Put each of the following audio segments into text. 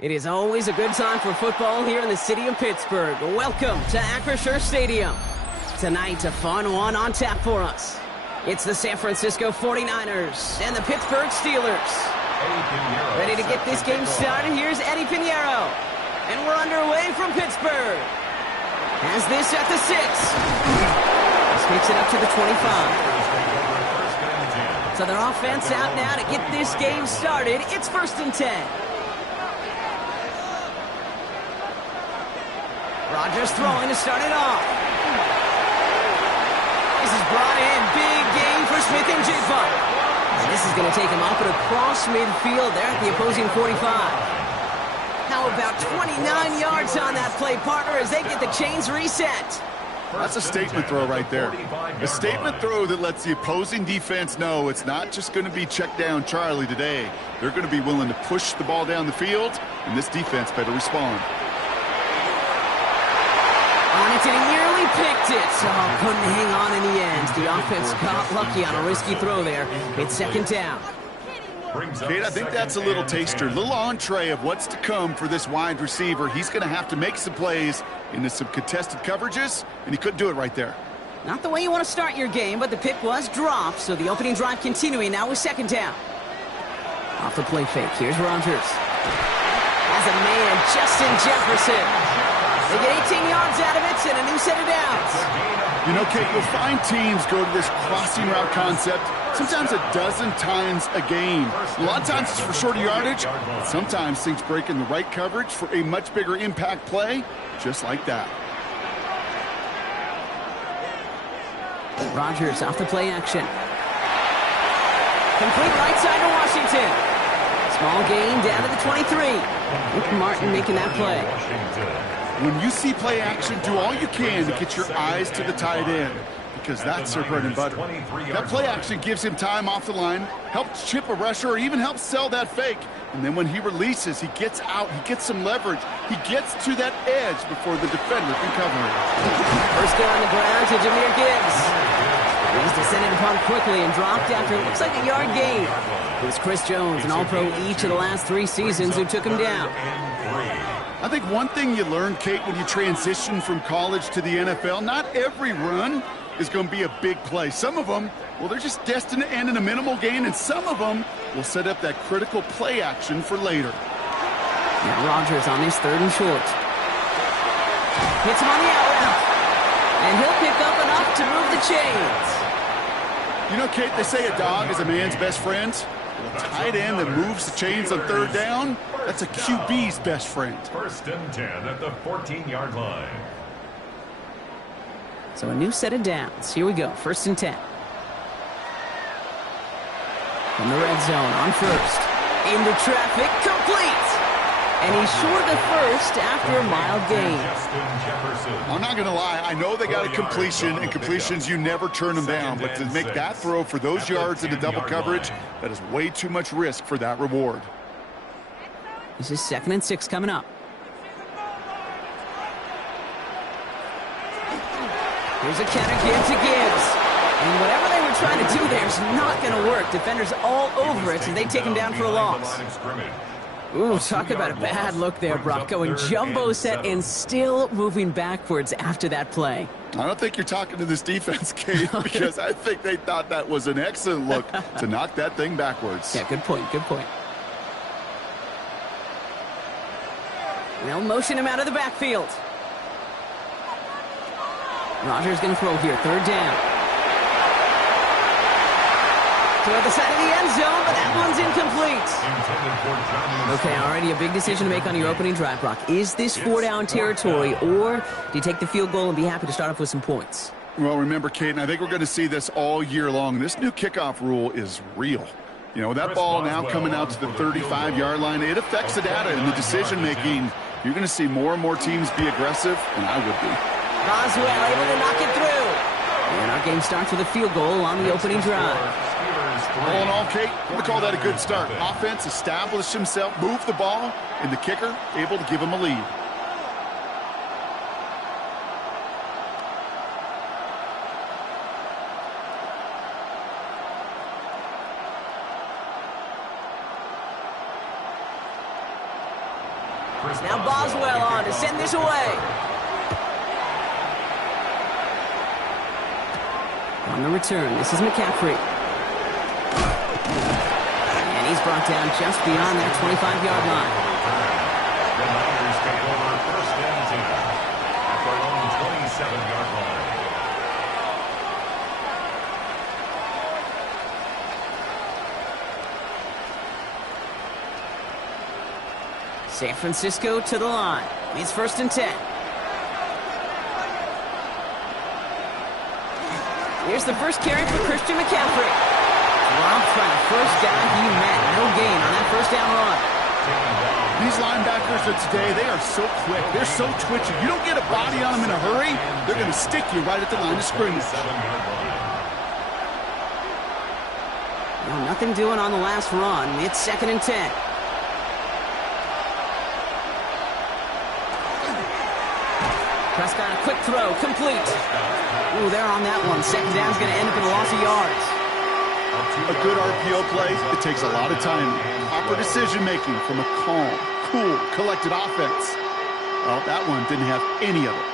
It is always a good time for football here in the city of Pittsburgh. Welcome to Acrisure Stadium. Tonight, a fun one on tap for us. It's the San Francisco 49ers and the Pittsburgh Steelers. Ready to get this game started, here's Eddie Pinheiro. And we're underway from Pittsburgh. Has this at the 6. This takes it up to the 25. So their offense out now to get this game started. It's 1st and 10. Rodgers throwing to start it off. This is brought in. Big gain for Smith and Jigba. And this is going to take him up and across midfield there at the opposing 45. How about 29 yards on that play, partner, as they get the chains reset? That's a statement throw right there. A statement throw that lets the opposing defense know it's not just going to be check down Charlie today. They're going to be willing to push the ball down the field, and this defense better respond. On it, and he nearly picked it. Oh, couldn't hang on in the end. The offense got lucky on a risky throw there. It's 2nd down. Kate, I think that's a little taster, a little entree of what's to come for this wide receiver. He's going to have to make some plays into some contested coverages, and he couldn't do it right there. Not the way you want to start your game, but the pick was dropped, so the opening drive continuing now with 2nd down. Off the play fake, here's Rodgers. As a man, Justin Jefferson. They get 18 yards out of it and a new set of downs. You know, Kate, you'll find teams go to this crossing route concept sometimes a dozen times a game. A lot of times it's for shorter yardage, but sometimes things break in the right coverage for a much bigger impact play, just like that. Rodgers off the play action. Complete right side to Washington. Small gain down to the 23. Nick Martin making that play. When you see play action, do all you can to get your eyes to the tight end, because that's their bread and butter. That play action gives him time off the line, helps chip a rusher, or even helps sell that fake. And then when he releases, he gets out, he gets some leverage. He gets to that edge before the defender can cover it. First down on the ground to Jahmyr Gibbs. He's descended upon quickly and dropped after it looks like a yard gain. It was Chris Jones, an All-Pro each of the last 3 seasons, who took him down. I think one thing you learn, Kate, when you transition from college to the NFL, not every run is going to be a big play. Some of them, well, they're just destined to end in a minimal gain, and some of them will set up that critical play action for later. Now Rodgers on his 3rd and short. Hits him on the out route, and he'll pick up enough to move the chains. You know, Kate, they say a dog is a man's best friend. A tight end that moves the chains on 3rd down, that's a QB's best friend. 1st and 10 at the 14-yard line. So a new set of downs. Here we go, 1st and 10. From the red zone on 1st. Into traffic, complete! And he's short of the 1st after a mild gain. I'm not going to lie. I know they got a completion, and completions, you never turn them down. But to make that throw for those yards into double coverage, that is way too much risk for that reward. This is 2nd and 6 coming up. Here's a counter give to Gibbs. And whatever they were trying to do there is not going to work. Defenders all over it, and they take him down for a loss. Ooh, talk about a bad look there, Brock. Going jumbo set and still moving backwards after that play. I don't think you're talking to this defense, Kate, because I think they thought that was an excellent look to knock that thing backwards. Yeah, good point, good point. They'll motion him out of the backfield. Rodgers going to throw here, 3rd down. Toward the side of the end zone, but that one's incomplete. Okay, already a big decision to make on your opening drive, Brock. Is this 4-down territory, or do you take the field goal and be happy to start off with some points? Well, remember, Caden, I think we're going to see this all year long. This new kickoff rule is real. You know, that ball now coming out to the 35-yard line, it affects the data and the decision-making. You're going to see more and more teams be aggressive, and I would be. Boswell able to knock it through. And our game starts with a field goal on the opening drive. All in all, Kate, I'm going to call that a good start. Offense established himself, moved the ball, and the kicker able to give him a lead. Now Boswell on to send this away. On the return, this is McCaffrey. And he's brought down just beyond that 25-yard line. The Niners take over first and 10 at their own 27-yard line. San Francisco to the line. It's first and 10. Here's the first carry for Christian McCaffrey. Rob trying to first down. He met no gain on that first down run. These linebackers of today, they are so quick. They're so twitchy. You don't get a body on them in a hurry, they're going to stick you right at the line of scrimmage. Well, nothing doing on the last run. It's second and 10. Prescott, a quick throw, complete. Ooh, they're on that one. Second down's going to end up in a loss of yards. A good RPO play, it takes a lot of time. Proper decision-making from a calm, cool, collected offense. Well, that one didn't have any of it.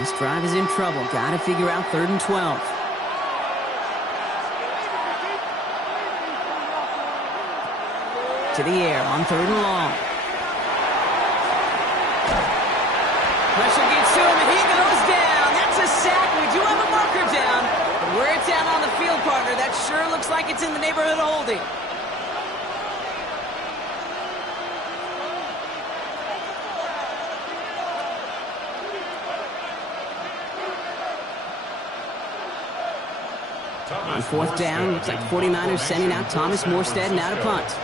This drive is in trouble. Got to figure out third and 12. To the air on third and long. Pressure gets to him, and he goes down. That's a sack. We do have a marker down. But where it's down on the field, partner, that sure looks like it's in the neighborhood of holding. On fourth down, looks like 49ers sending out Thomas Morstead now to punt.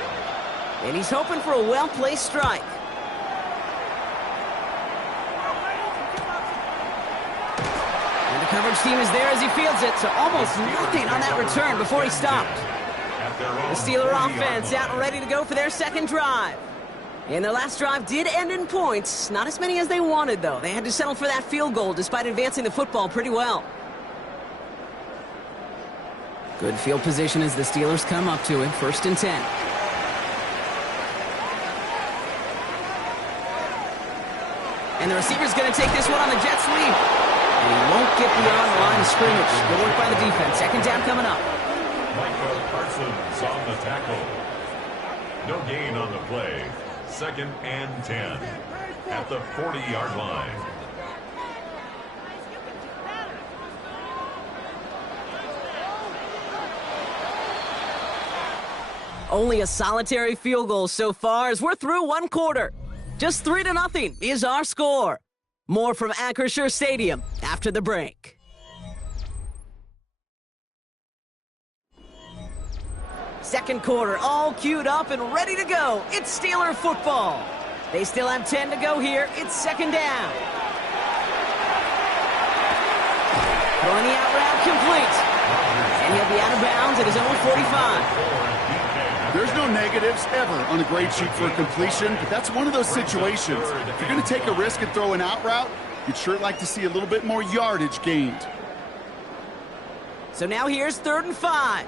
And he's hoping for a well-placed strike. Coverage team is there as he fields it, so almost nothing on that return before he stopped. The Steeler offense out and ready to go for their second drive. And their last drive did end in points. Not as many as they wanted, though. They had to settle for that field goal despite advancing the football pretty well. Good field position as the Steelers come up to it. First and 10. And the receiver's going to take this one on the Jets lead. And he won't get beyond the line of scrimmage. Good work by the defense. Second down coming up. Michael Parsons on the tackle. No gain on the play. Second and 10 at the 40-yard line. Only a solitary field goal so far as we're through one quarter. Just 3-0 is our score. More from Acrisure Stadium after the break. Second quarter, all queued up and ready to go. It's Steeler football. They still have 10 to go here. It's second down. Throwing the out route complete. And he'll be out of bounds at his own 45. There's no negatives ever on a grade sheet for a completion, but that's one of those situations. If you're going to take a risk and throw an out route, you'd sure like to see a little bit more yardage gained. So now here's third and 5.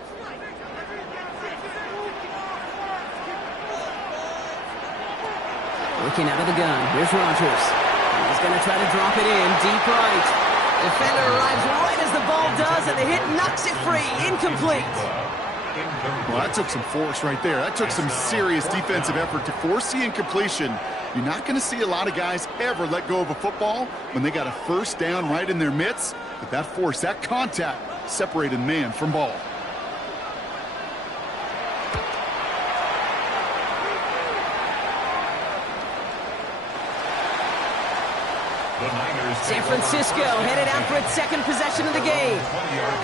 Looking out of the gun, here's Rodgers. He's going to try to drop it in, deep right. Defender arrives right as the ball does, and the hit knocks it free, incomplete. Well, that took some force right there. That took some serious defensive effort to force the incompletion. You're not going to see a lot of guys ever let go of a football when they got a first down right in their midst. But that force, that contact, separated man from ball. San Francisco headed out for its second possession of the game.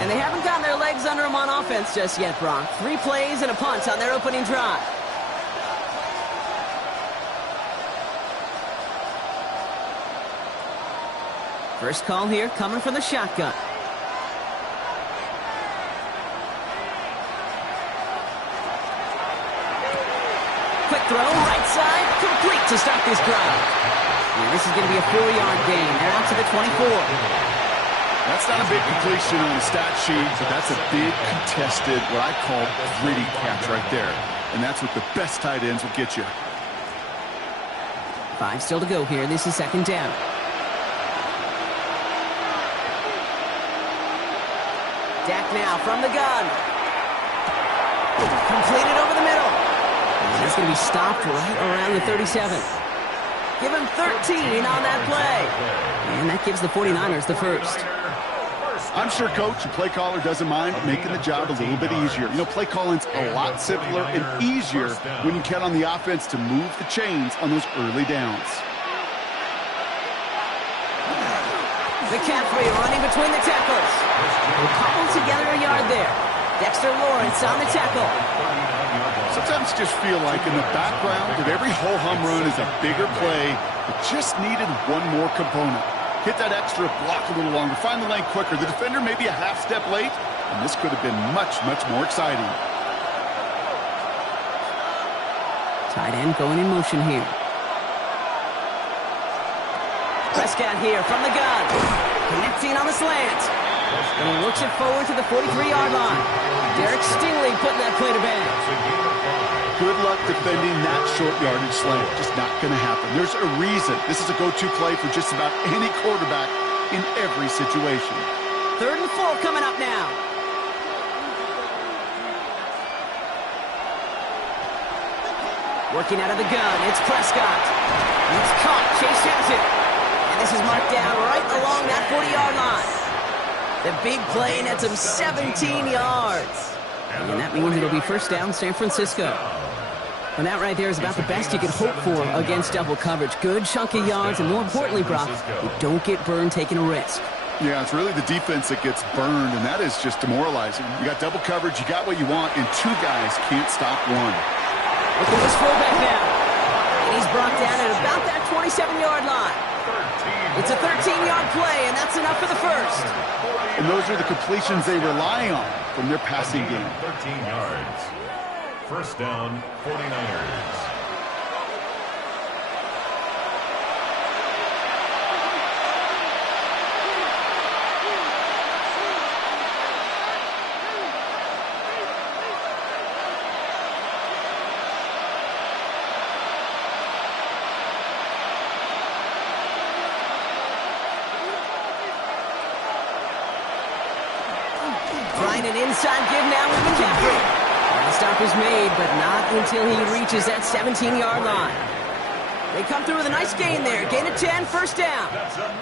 And they haven't gotten their legs under them on offense just yet, Brock. 3 plays and a punt on their opening drive. First call here coming from the shotgun. Quick throw, right side, complete to start this drive. And this is going to be a 4-yard gain. They're out to the 24. That's not a big completion on the stat sheet, but that's a big contested, what I call gritty catch right there. And that's what the best tight ends will get you. 5 still to go here. This is second down. Dak now from the gun. Completed over the middle. And he's going to be stopped right around the 37. Give him 13 on that play. And that gives the 49ers the first. I'm sure coach and play caller doesn't mind making the job a little bit easier. You know, play calling's a lot simpler and easier when you count on the offense to move the chains on those early downs. McCaffrey running between the tackles. We'll cobble together a yard there. Dexter Lawrence on the tackle. Sometimes you just feel like in the background of every ho-hum run is a bigger play that just needed one more component. Hit that extra block a little longer, find the lane quicker. The defender may be a half step late, and this could have been much, much more exciting. Tight end going in motion here. Prescott here from the gun. Connecting on the slant. And he looks it forward to the 43-yard line. Derek Stingley putting that play to bed. Good luck defending that short yardage slant. Just not going to happen. There's a reason this is a go-to play for just about any quarterback in every situation. 3rd and 4 coming up now. Working out of the gun, it's Prescott. It's caught. Chase has it. And this is marked down right along that 40-yard line. The big play nets him 17 yards. And that means it'll be first down San Francisco. And that right there is about the best you could hope for against double coverage. Good chunky yards, and more importantly, Brock, you don't get burned taking a risk. Yeah, it's really the defense that gets burned, and that is just demoralizing. You got double coverage, you got what you want, and 2 guys can't stop one. Look at this fullback now. And he's brought down at about that 27-yard line. It's a 13-yard play, and that's enough for the first. And those are the completions they rely on from their passing game. 13 yards. First down, 49ers. Trying an inside give now with McCaffrey. The stop is made, but not until he reaches that 17-yard line. They come through with a nice gain there. Gain of 10, first down.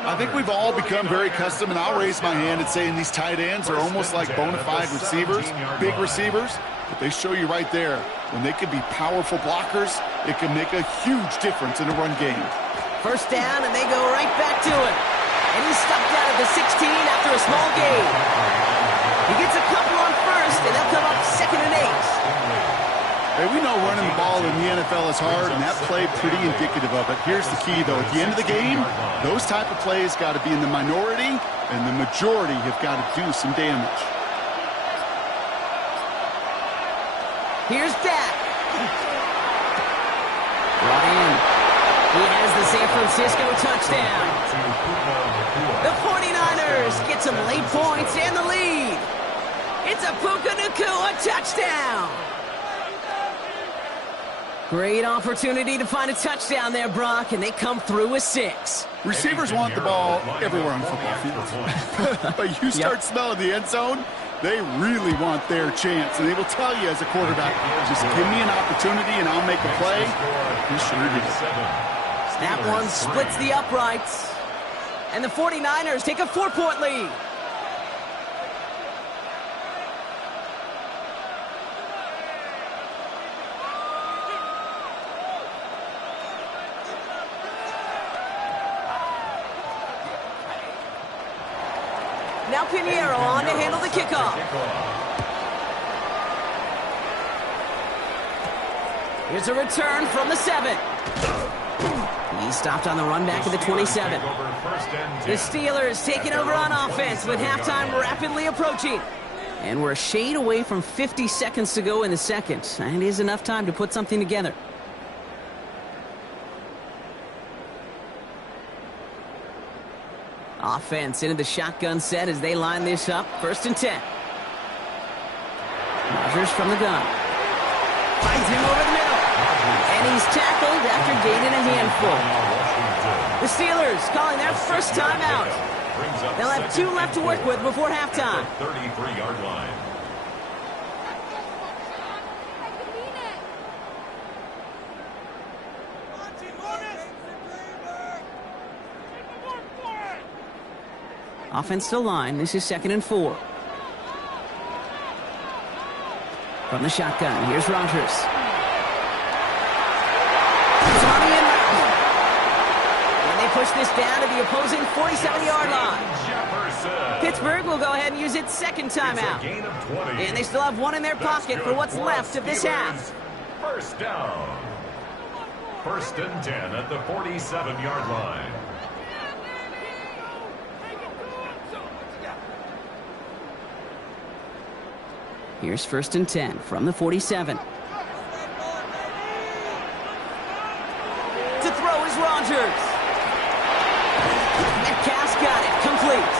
I think we've all become very accustomed, and I'll raise my hand and saying these tight ends are almost like bona fide receivers, big receivers. But they show you right there, when they can be powerful blockers, it can make a huge difference in a run game. First down, and they go right back to it. And he's stopped out at the 16 after a small gain. He gets a couple on first, and they'll come up 2nd and 8. Hey, we know running the ball in the NFL is hard, and that play pretty indicative of it. Here's the key, though. At the end of the game, those type of plays got to be in the minority, and the majority have got to do some damage. Here's Dak. Brought in. He has the San Francisco touchdown. The 49ers get some late points and the lead. It's a Puka Nacua touchdown. Great opportunity to find a touchdown there, Brock, and they come through with 6. Receivers want the ball everywhere on football fields. But you start smelling the end zone, they really want their chance. And they will tell you as a quarterback, just give me an opportunity and I'll make a play. He sure did. That one splits the uprights. And the 49ers take a 4-point lead. Now Pinheiro on to handle the kickoff. Here's a return from the 7. He stopped on the run back at the 27. The Steelers taking over on offense with halftime rapidly approaching. And we're a shade away from 50 seconds to go in the second. And it is enough time to put something together. Offense into the shotgun set as they line this up. 1st and 10. Rodgers from the gun. Finds him over the middle. And he's tackled after gaining a handful. The Steelers calling their first time out. They'll have 2 left to work with before halftime. 33-yard line. Offensive line. This is 2nd and 4. From the shotgun, here's Rodgers. He's on the end route. And they push this down to the opposing 47-yard line. Pittsburgh will go ahead and use its 2nd timeout. And they still have 1 in their pocket for what's left of this half. First down. 1st and 10 at the 47-yard line. Here's 1st and 10 from the 47. To throw is Rodgers. Metcalf's got it. Complete.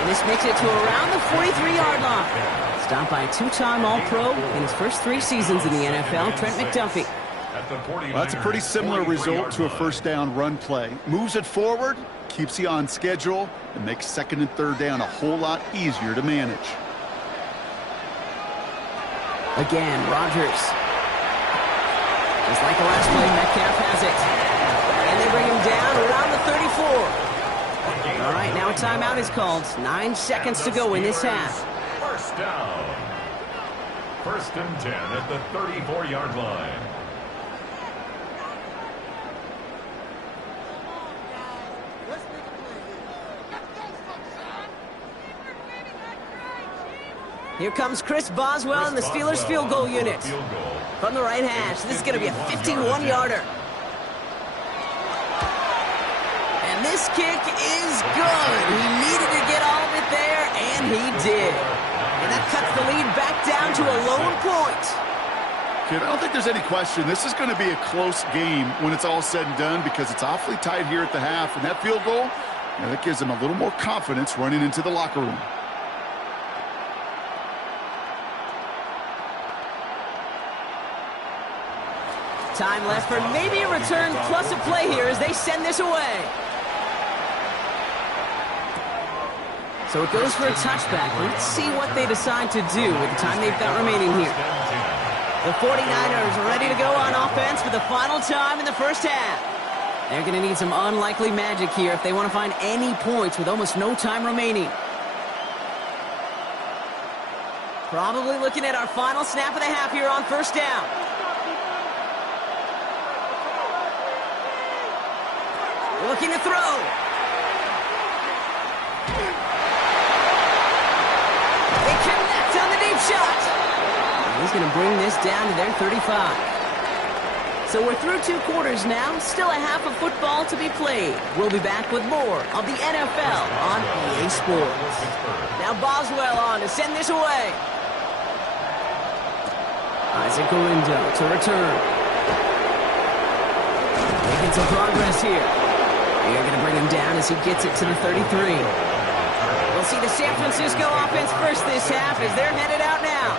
And this makes it to around the 43-yard line. Stopped by a 2-time All-Pro in his first 3 seasons in the NFL, Trent McDuffie. Well, that's a pretty similar result to a 1st down run play. Moves it forward, keeps you on schedule, and makes 2nd and 3rd down a whole lot easier to manage. Again, Rodgers. Just like the last play, Metcalf has it. And they bring him down around the 34. All right, now a timeout is called. 9 seconds to go in this half. First down. 1st and 10 at the 34-yard line. Here comes Chris Boswell and the Steelers field goal unit. From the right hash, this is going to be a 51-yarder. And this kick is good. He needed to get all of it there, and he did. And that cuts the lead back down to a lone point. Kid, I don't think there's any question. This is going to be a close game when it's all said and done because it's awfully tight here at the half. And that field goal, that gives them a little more confidence running into the locker room. Time left for maybe a return plus a play here as they send this away. So it goes for a touchback. Let's see what they decide to do with the time they've got remaining here. The 49ers are ready to go on offense for the final time in the first half. They're going to need some unlikely magic here if they want to find any points with almost no time remaining. Probably looking at our final snap of the half here on 1st down. Looking to throw. They connect on the deep shot. He's going to bring this down to their 35. So we're through 2 quarters now. Still a half of football to be played. We'll be back with more of the NFL on EA Sports. Now Boswell on to send this away. Isaac Galindo to return. Making some progress here. They're going to bring him down as he gets it to the 33. We'll see the San Francisco offense first this half as they're headed out now.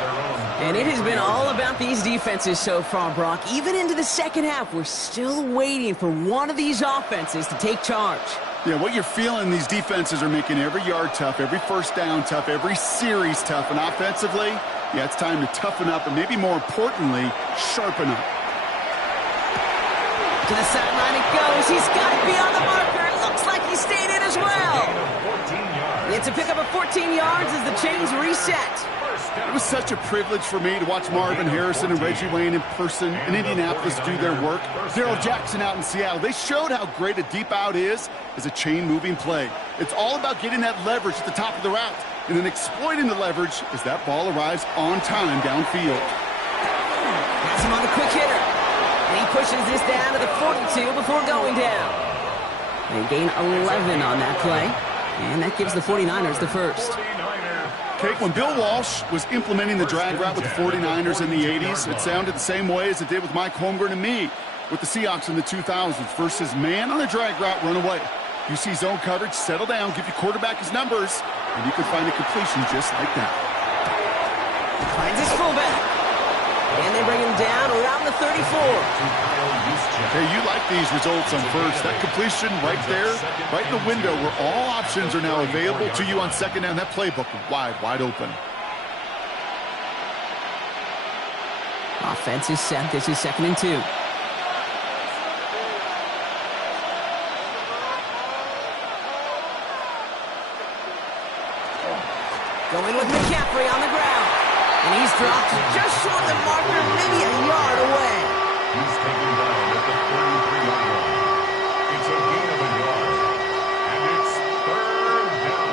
And it has been all about these defenses so far, Brock. Even into the second half, we're still waiting for one of these offenses to take charge. Yeah, what you're feeling, these defenses are making every yard tough, every 1st down tough, every series tough. And offensively, yeah, it's time to toughen up and maybe more importantly, sharpen up. To the sideline it goes. He's got it beyond the marker. It looks like he stayed in as well. It's a pickup of 14 yards as the chains reset. It was such a privilege for me to watch Marvin Harrison and Reggie Wayne in person in Indianapolis do their work. Darrell Jackson out in Seattle. They showed how great a deep out is as a chain-moving play. It's all about getting that leverage at the top of the route and then exploiting the leverage as that ball arrives on time downfield. That's him on the quick hitter. And he pushes this down to the 42 before going down. They gain 11 on that play. And that gives the 49ers the first. Okay, when Bill Walsh was implementing the drag route with the 49ers in the 80s, it sounded the same way as it did with Mike Holmgren and me with the Seahawks in the 2000s versus man on a drag route, run away. You see zone coverage, settle down, give your quarterback his numbers, and you can find a completion just like that. Finds his fullback. And they bring him down around the 34. Hey, you like these results on first. That completion right there, right in the window where all options are now available to you on second down. That playbook wide open. Offense is set. This is 2nd and 2. Going with McCaffrey on the ground. And he's dropped just short of the marker, maybe a yard away. He's taken down at the 33-yard line. It's a gain of a yard. And it's 3rd down.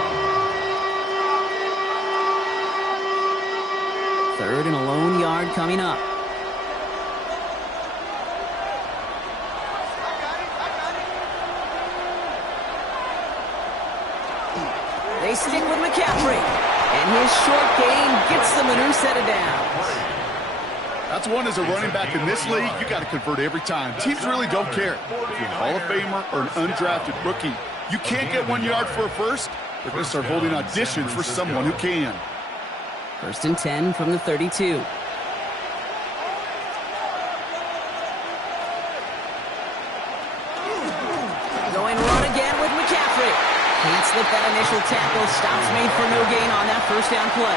3rd and a lone yard coming up. They stick with McCaffrey. And his short gain gets them a new set of downs. That's one as a running back in this league, you got to convert every time. Teams really don't care. If you're a Hall of Famer or an undrafted rookie, you can't get 1 yard for a first. They're going to start holding auditions for someone who can. 1st and 10 from the 32. Going run again with McCaffrey. Can't slip that initial tackle. Stops made for no gain on that first down play.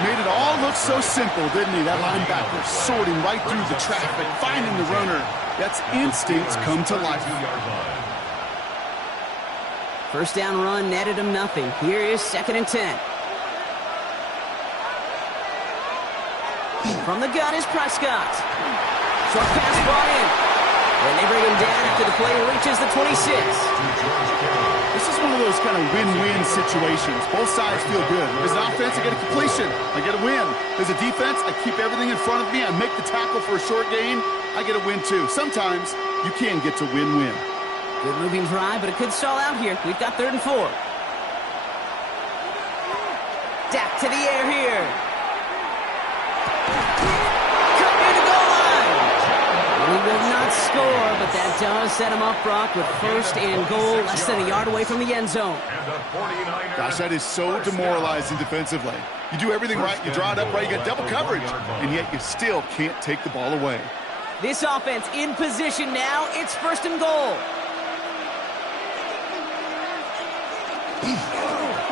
Made it all look so simple, didn't he? That linebacker sorting right through the traffic, finding the runner. That's instincts come to life. First down run netted him nothing. Here is 2nd and 10. From the gun is Prescott. Short pass brought in. And they bring him down after the play reaches the 26. This is one of those kind of win-win situations. Both sides feel good. As an offense, I get a completion. I get a win. As a defense, I keep everything in front of me. I make the tackle for a short gain. I get a win, too. Sometimes, you can get to win-win. Good moving drive, but it could stall out here. We've got 3rd and 4. Dak to the air here. Cut near the goal line. He will not score, but that does set him up, Brock, with 1st and goal, less than a yard away from the end zone. Gosh, that is so demoralizing defensively. You do everything right, you draw it up right, you get double coverage, and yet you still can't take the ball away. This offense in position now. It's 1st and goal.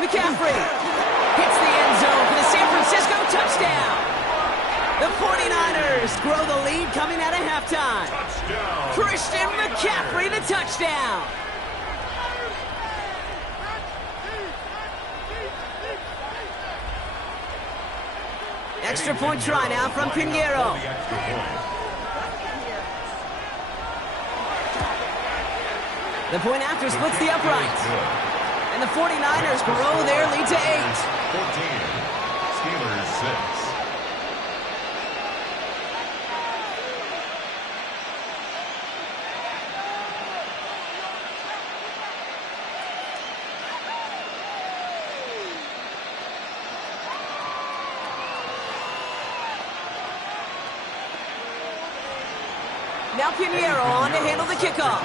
McCaffrey hits the end zone for the San Francisco touchdown. The 49ers grow the lead coming out of halftime. Touchdown. Christian McCaffrey, the touchdown. Extra point try now from Pinheiro. The point after splits the uprights. And the 49ers grow their lead to 8. 14. Steelers 6. Now Pinheiro on to handle the kickoff.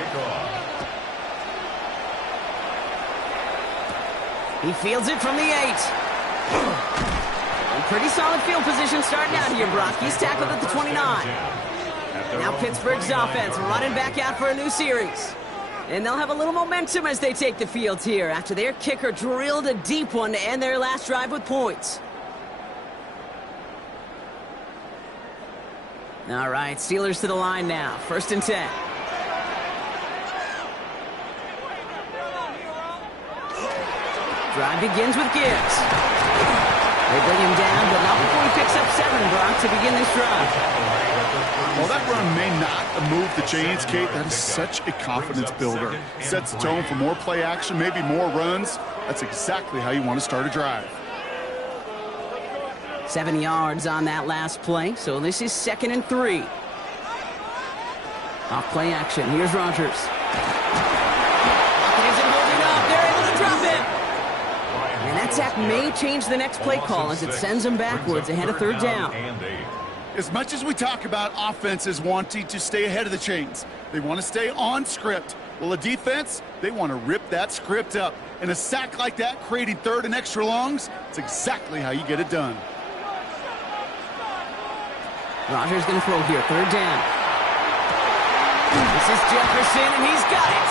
He fields it from the 8. And pretty solid field position starting out here, Brock. He's tackled at the 29. Now Pittsburgh's offense running back out for a new series. And they'll have a little momentum as they take the field here after their kicker drilled a deep one to end their last drive with points. All right, Steelers to the line now. 1st and 10. Drive begins with Gibbs. They bring him down, but not before he picks up 7, Brock, to begin this drive. Well, that run may not move the chains, Kate. That is such a confidence builder. Sets the tone for more play action, maybe more runs. That's exactly how you want to start a drive. 7 yards on that last play, so this is 2nd and 3. Off play action, here's Rodgers. Isn't holding up, they're able to drop him. And that sack may change the next play call as it sends them backwards ahead of 3rd down. As much as we talk about offenses wanting to stay ahead of the chains, they want to stay on script. Well, a defense, they want to rip that script up. And a sack like that, creating 3rd and extra longs, it's exactly how you get it done. Rodgers going to throw here, 3rd down. This is Jefferson, and he's got it.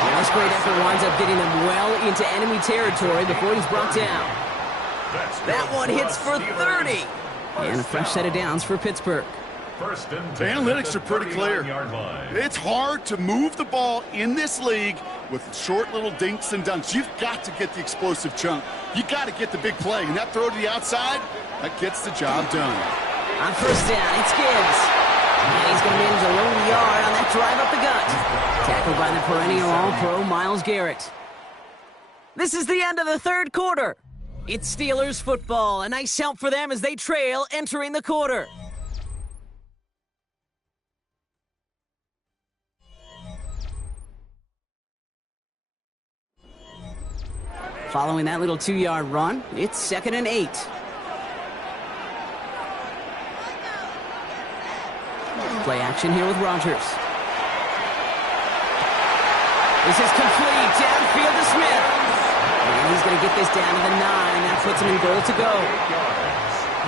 Well, this great effort winds up getting them well into enemy territory before he's brought down. That one hits for 30. And a fresh set of downs for Pittsburgh. The analytics are pretty clear. It's hard to move the ball in this league with short little dinks and dunks. You've got to get the explosive chunk. You've got to get the big play. And that throw to the outside, that gets the job done. On 1st down, it's Gibbs. And he's going to manage a low yard on that drive up the gut. Tackled by the perennial All-Pro Myles Garrett. This is the end of the 3rd quarter. It's Steelers football. A nice help for them as they trail entering the quarter. Following that little 2-yard run, it's 2nd and 8. Play action here with Rodgers. This is complete. Downfield to Smith. And he's going to get this down to the 9. That puts him in goal to go.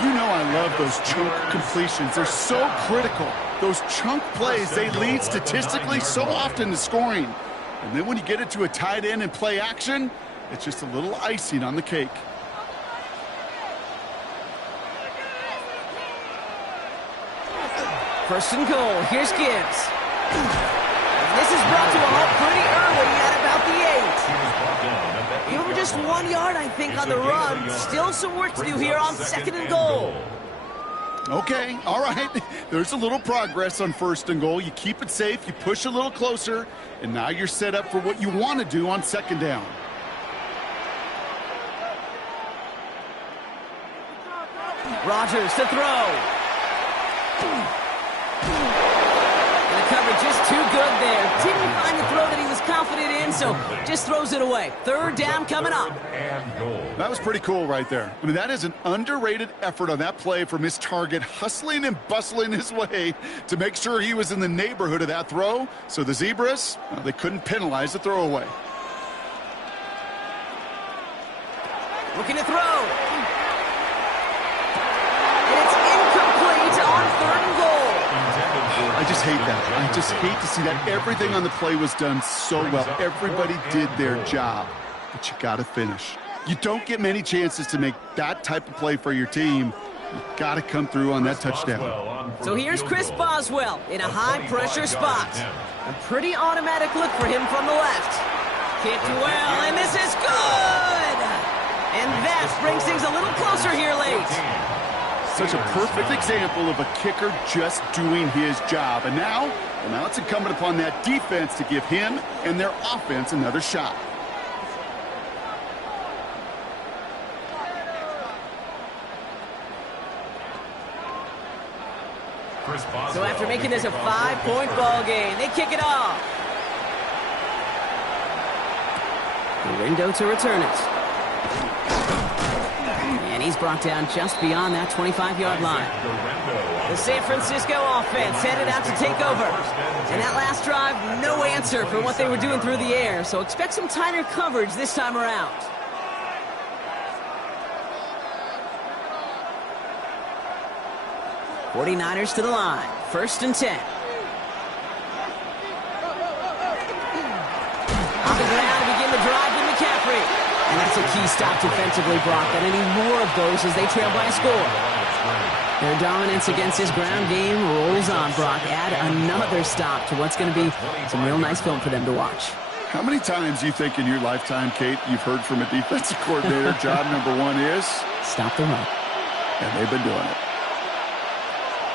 You know I love those chunk completions. They're so critical. Those chunk plays, they lead statistically so often to scoring. And then when you get it to a tight end and play action, it's just a little icing on the cake. First and goal. Here's Gibbs. This is brought to a halt pretty early at about the 8. He over just 1 yard, I think, on the run. Still some work to do here on 2nd and goal. Okay, all right. There's a little progress on 1st and goal. You keep it safe, you push a little closer, and now you're set up for what you want to do on 2nd down. Rodgers to throw. And the coverage is too good there. Didn't find the throw that he was confident in, so just throws it away. 3rd down coming up. That was pretty cool right there. I mean, that is an underrated effort on that play from his target, hustling and bustling his way to make sure he was in the neighborhood of that throw. So the Zebras, well, they couldn't penalize the throwaway. Looking to throw. And it's incomplete on 3rd and goal. I just hate that. I just hate to see that. Everything on the play was done so well. Everybody did their job, but you got to finish. You don't get many chances to make that type of play for your team. You've got to come through on that touchdown. So here's Chris Boswell in a high-pressure spot. A pretty automatic look for him from the left. Kicked well, and this is good! And that brings things a little closer here late. Such a perfect example of a kicker just doing his job. And now it's incumbent upon that defense to give him and their offense another shot. So after making this a 5-point ball game, they kick it off. Lindo to return it. And he's brought down just beyond that 25-yard line. The San Francisco offense headed out to take over. And that last drive, no answer for what they were doing through the air. So expect some tighter coverage this time around. '49ers to the line. 1st and 10. On the ground to begin the drive with McCaffrey. And that's a key stop defensively, Brock. And any more of those as they trail by a score. Their dominance against this ground game rolls on, Brock. Add another stop to what's going to be some real nice film for them to watch. How many times do you think in your lifetime, Kate, you've heard from a defensive coordinator, job number one is? Stop the run. And they've been doing it.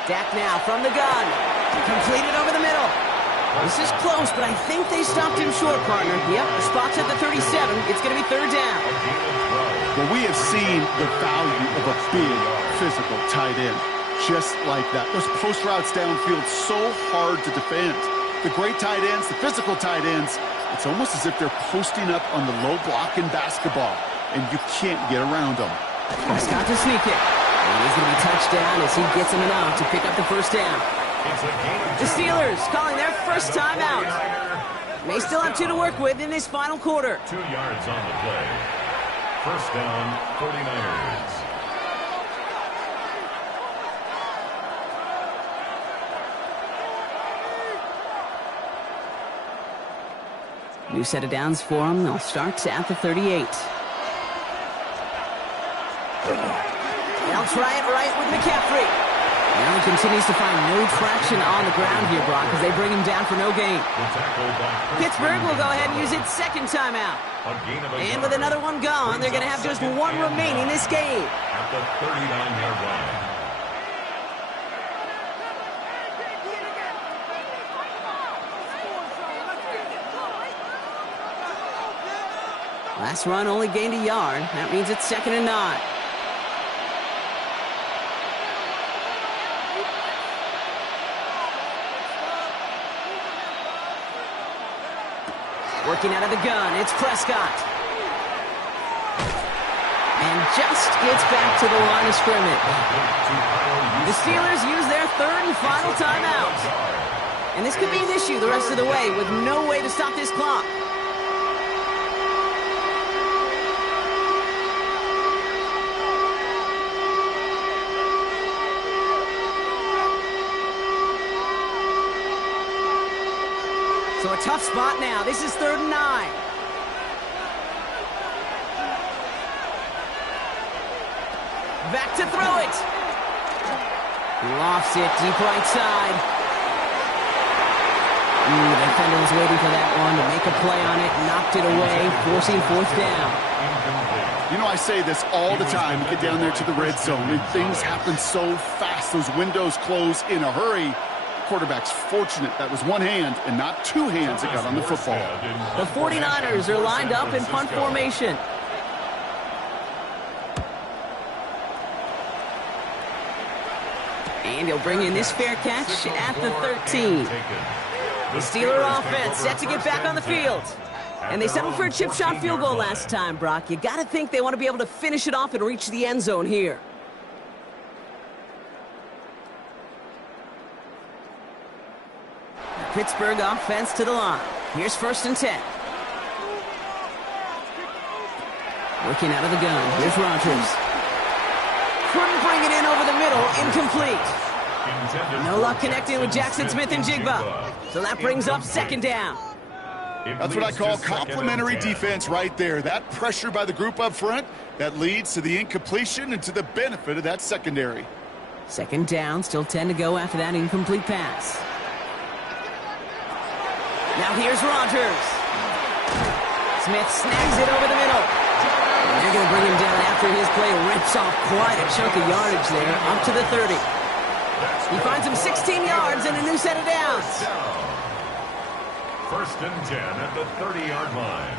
Dak now from the gun. Completed over the middle. This is close, but I think they stopped him short, partner. Yep, the spot's at the 37. It's going to be third down. Well, we have seen the value of a big physical tight end. Just like that. Those post routes downfield, so hard to defend. The great tight ends, the physical tight ends, it's almost as if they're posting up on the low block in basketball, and you can't get around them. Prescott to sneak it. And he's going to be touchdown as he gets him enough to pick up the first down. The Steelers calling their first time out. May still have 2 to work with in this final quarter. 2 yards on the play. First down, 49ers. New set of downs for them. They'll start at the 38. They'll try it right with McCaffrey. Now he continues to find no traction on the ground here, Brock, as they bring him down for no gain. Pittsburgh will go ahead and use its second timeout. And with another one gone, they're going to have just one remaining this game. At the 39-yard line. Last run only gained a yard. That means it's 2nd and 9. Working out of the gun, it's Prescott. And just gets back to the line of scrimmage. The Steelers use their 3rd and final timeout. And this could be an issue the rest of the way with no way to stop this clock. So a tough spot now. This is 3rd and 9. Back to throw it. He lofts it deep right side. The defender was waiting for that one to make a play on it. Knocked it away, forcing 4th down. You know, I say this all the time. You get down there to the red zone, and things happen so fast. Those windows close in a hurry. Quarterback's fortunate that was one hand and not 2 hands that got on the football. The 49ers are lined up in punt formation. And he'll bring in this fair catch at the 13. The Steeler offense set to get back on the field. And they settled for a chip shot field goal last time, Brock. You got to think they want to be able to finish it off and reach the end zone here. Pittsburgh offense to the line. Here's 1st and 10. Working out of the gun. Here's Rodgers. Couldn't bring it in over the middle. Incomplete. No luck connecting with Jackson Smith and Jigba. So that brings up 2nd down. That's what I call complementary defense right there. That pressure by the group up front, that leads to the incompletion and to the benefit of that secondary. 2nd down. Still 10 to go after that incomplete pass. Now here's Rodgers. Smith snags it over the middle. And they're going to bring him down after his play rips off quite a chunk of yardage there, up to the 30. He finds him 16 yards and a new set of downs. 1st and 10 at the 30-yard line.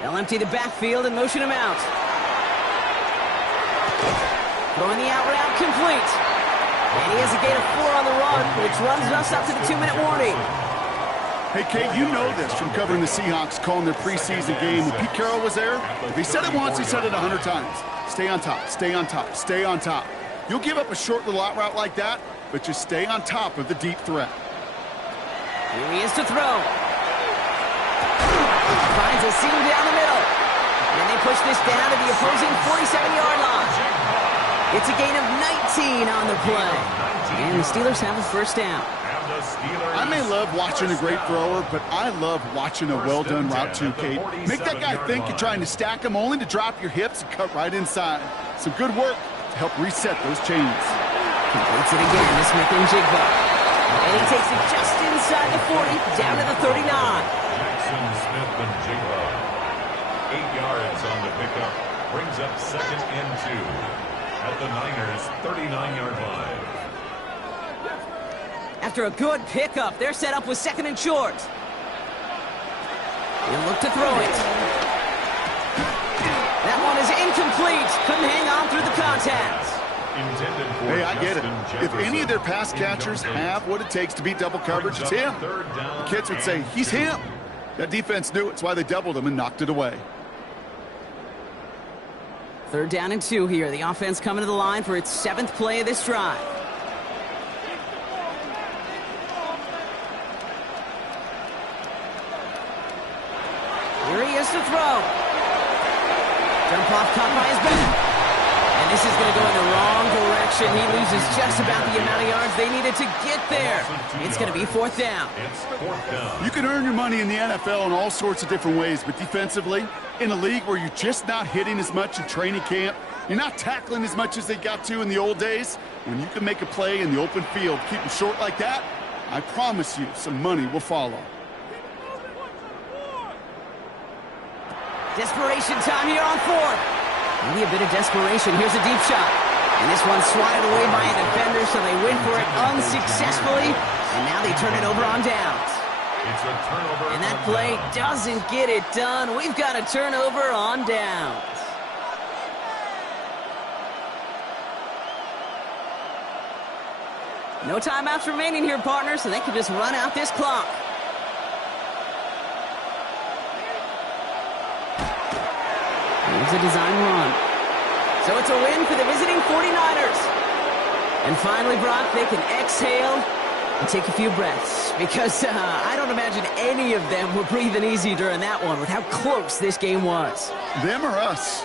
They'll empty the backfield and motion him out. Throwing the out route complete. And he has a gain of 4 on the run, which runs us up to the 2-minute warning. Hey, Kate, you know this from covering the Seahawks, calling their preseason game. When Pete Carroll was there, if he said it once, he said it 100 times. Stay on top, stay on top, stay on top. You'll give up a short little out route like that, but just stay on top of the deep threat. Here he is to throw. Finds a seam down the middle. And they push this down to the opposing 47-yard line. It's a gain of 19 on the play. And the Steelers have a first down. I may love watching a great thrower, but I love watching a well-done route too, Kate. Make that guy think you're trying to stack him only to drop your hips and cut right inside. Some good work to help reset those chains. Completes it again to Smith-Njigba. And he takes it just inside the 40, down to the 39. Jackson Smith-Njigba. 8 yards on the pickup. Brings up 2nd and 2 at the Niners' 39-yard line. After a good pickup, they're set up with 2nd and short. He'll look to throw it. That one is incomplete. Couldn't hang on through the contact. Hey, I get it. If any of their pass catchers have what it takes to beat double coverage, it's him. The kids would say, he's him. That defense knew it's why they doubled him and knocked it away. 3rd down and 2 here. The offense coming to the line for its 7th play of this drive. Here he is to throw. Jump off caught by his back. And this is going to go in the wrong direction. He loses just about the amount of yards they needed to get there. It's going to be 4th down. You can earn your money in the NFL in all sorts of different ways, but defensively, in a league where you're just not hitting as much in training camp, you're not tackling as much as they got to in the old days, when you can make a play in the open field, keep them short like that, I promise you some money will follow. Desperation time here on 4th. Maybe a bit of desperation. Here's a deep shot. And this one's swatted away by a defender, so they went for it unsuccessfully. And now they turn it over on downs. It's a turnover. And that play doesn't get it done. We've got a turnover on downs. No timeouts remaining here, partners, so they can just run out this clock. Here's a design run. So it's a win for the visiting 49ers. And finally, Brock, they can exhale and take a few breaths. Because I don't imagine any of them were breathing easy during that one with how close this game was. Them or us?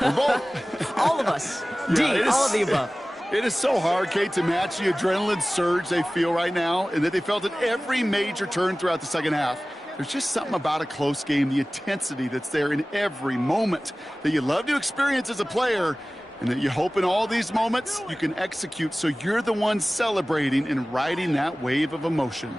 We're both. All of us. Yeah, all of the above. It is so hard, Kate, to match the adrenaline surge they feel right now and that they felt at every major turn throughout the second half. There's just something about a close game, the intensity that's there in every moment that you love to experience as a player, and that you hope in all these moments you can execute so you're the one celebrating and riding that wave of emotion.